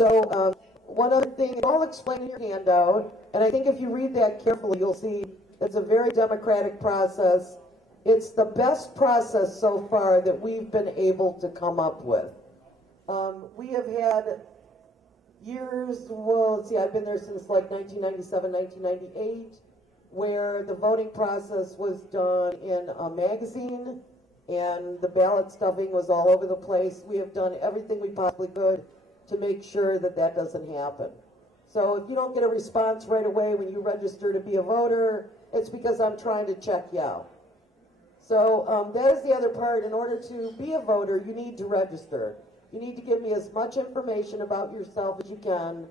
So one other thing, I'll explain in your handout, and I think if you read that carefully, you'll see it's a very democratic process. It's the best process so far that we've been able to come up with. We have had years, well, let's see, I've been there since like 1997, 1998, where the voting process was done in a magazine and the ballot stuffing was all over the place. We have done everything we possibly could to make sure that that doesn't happen. So if you don't get a response right away when you register to be a voter, it's because I'm trying to check you out. So that is the other part. In order to be a voter, you need to register. You need to give me as much information about yourself as you can.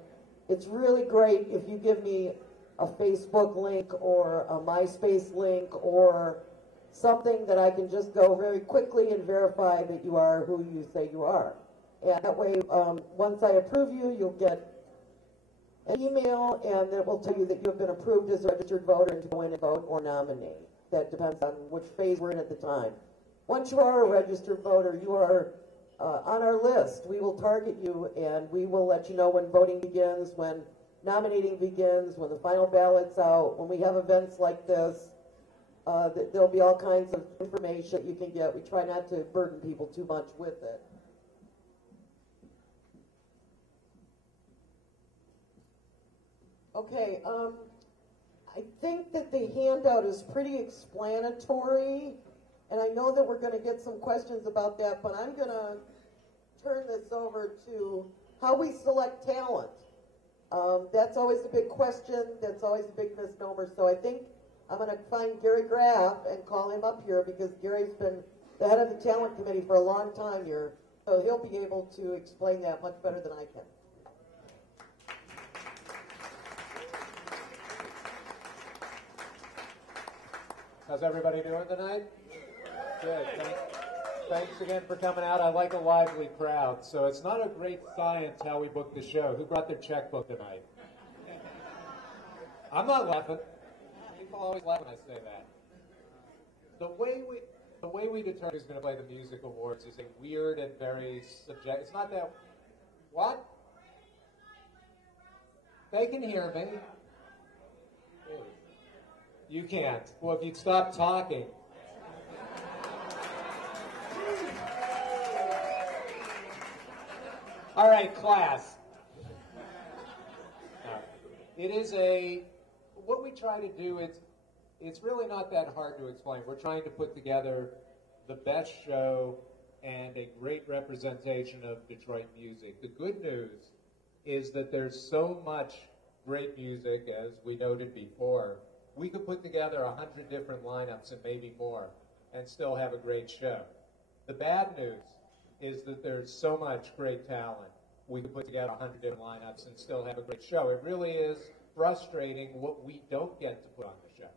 It's really great if you give me a Facebook link or a MySpace link or something that I can just go very quickly and verify that you are who you say you are. And that way, once I approve you, you'll get an email, and it will tell you that you have been approved as a registered voter and to go in and vote or nominate. That depends on which phase we're in at the time. Once you are a registered voter, you are on our list. We will target you, and we will let you know when voting begins, when nominating begins, when the final ballot's out, when we have events like this. There'll be all kinds of information that you can get. We try not to burden people too much with it. Okay, I think that the handout is pretty explanatory, and I know that we're going to get some questions about that, but I'm going to turn this over to how we select talent. That's always a big question. That's always a big misnomer. So I think I'm going to find Gary Graff and call him up here because Gary's been the head of the talent committee for a long time here, so he'll be able to explain that much better than I can. How's everybody doing tonight? Good. Thanks again for coming out. I like a lively crowd. So it's not a great science how we book the show. Who brought their checkbook tonight? I'm not laughing. People always laugh when I say that. The way we determine who's going to play the music awards is a weird and very subjective. It's not that. What? They can hear me. You can't. Well, if you'd stop talking. All right, class. It is what we try to do, it's really not that hard to explain. We're trying to put together the best show and a great representation of Detroit music. The good news is that there's so much great music, as we noted before. We could put together 100 different lineups and maybe more and still have a great show. The bad news is that there's so much great talent. We could put together 100 different lineups and still have a great show. It really is frustrating what we don't get to put on the show,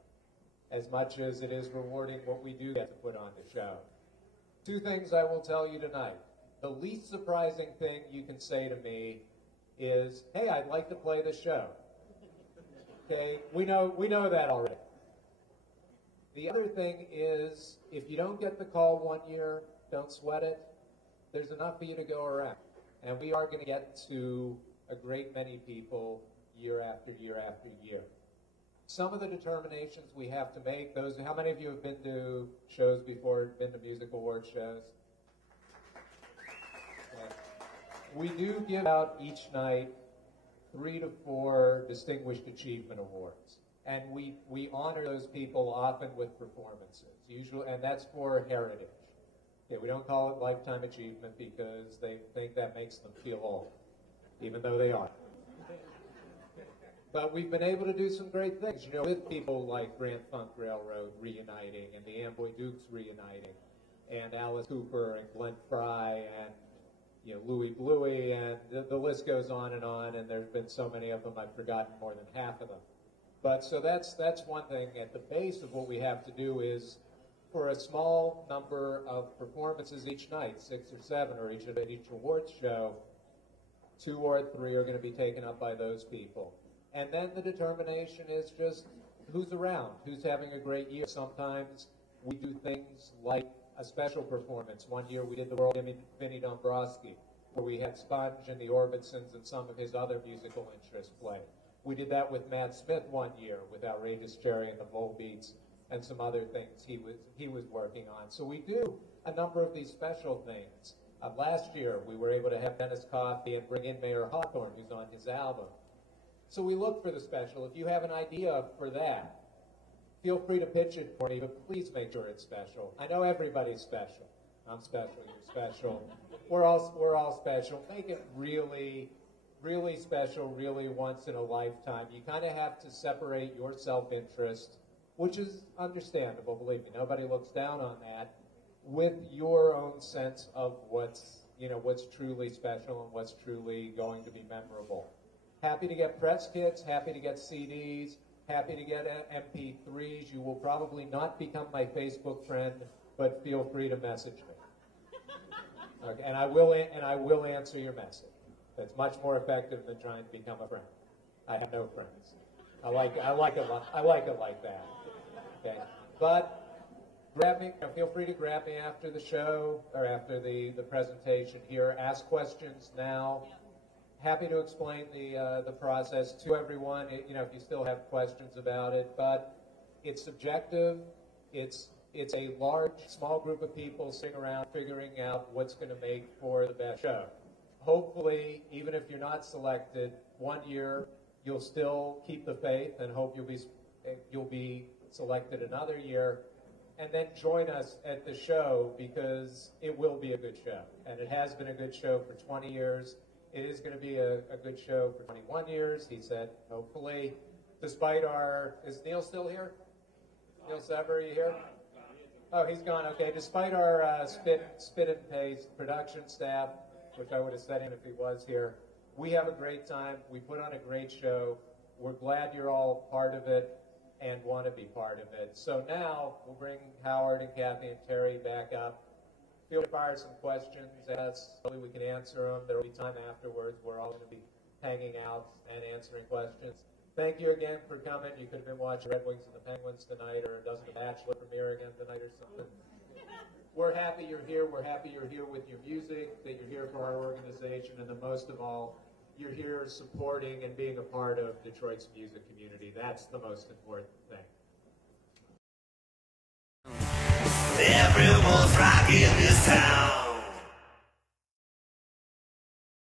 as much as it is rewarding what we do get to put on the show. Two things I will tell you tonight. The least surprising thing you can say to me is, hey, I'd like to play the show. Okay, we know that already. The other thing is, if you don't get the call one year, don't sweat it. There's enough for you to go around. And we are going to get to a great many people year after year after year. Some of the determinations we have to make, how many of you have been to shows before, been to music award shows? Okay. We do give out each night 3 to 4 Distinguished Achievement Awards. And we honor those people often with performances, usually, and that's for heritage. Okay, we don't call it Lifetime Achievement because they think that makes them feel old, even though they are. But we've been able to do some great things, with people like Grand Funk Railroad reuniting, and the Amboy Dukes reuniting, and Alice Cooper and Glenn Frey, and Louie Bluey, and the list goes on, and there's been so many of them, I've forgotten more than half of them. But so that's one thing. At the base of what we have to do is, for a small number of performances each night, 6 or 7, or each awards show, 2 or 3 are going to be taken up by those people. And then the determination is just who's around, who's having a great year. Sometimes we do things like a special performance. One year we did the World Vinnie Dombrowski. where we had Sponge and the Orbisons and some of his other musical interests play. We did that with Matt Smith one year with Outrageous Jerry and the Volbeats and some other things he was working on. So we do a number of these special things. Last year, we were able to have Dennis Coffey and bring in Mayor Hawthorne, who's on his album. So we look for the special. If you have an idea for that, feel free to pitch it for me, but please make sure it's special. I know everybody's special. I'm special, you're special. We're all special. Make it really, really special, really once in a lifetime. You kind of have to separate your self-interest, which is understandable, believe me. Nobody looks down on that, with your own sense of what's truly special and what's truly going to be memorable. Happy to get press kits, happy to get CDs, happy to get MP3s. You will probably not become my Facebook friend, but feel free to message me. Okay, and I will answer your message. That's much more effective than trying to become a friend. I have no friends. I like it like that. Okay, but grab me. Feel free to grab me after the show or after the presentation here. Ask questions now. Happy to explain the process to everyone. If you still have questions about it, but it's subjective. It's a small group of people sitting around figuring out what's going to make for the best show. Hopefully, even if you're not selected, one year you'll still keep the faith and hope you'll be selected another year, and then join us at the show, because it will be a good show, and it has been a good show for 20 years. It is going to be a good show for 21 years, he said, hopefully, despite is Neil still here? Neil Sever, are you here? Oh, he's gone, okay. Despite our spit and paste production staff, which I would have said him if he was here, we have a great time. We put on a great show. We're glad you're all part of it and want to be part of it. So now we'll bring Howard and Kathy and Terry back up. Feel free to fire some questions at us. Hopefully we can answer them. There will be time afterwards. We're all going to be hanging out and answering questions. Thank you again for coming. You could have been watching Red Wings and the Penguins tonight, or doesn't The Bachelor premiere again tonight or something. We're happy you're here. We're happy you're here with your music, that you're here for our organization, and the most of all, you're here supporting and being a part of Detroit's music community. That's the most important thing. Everyone's rocking this town.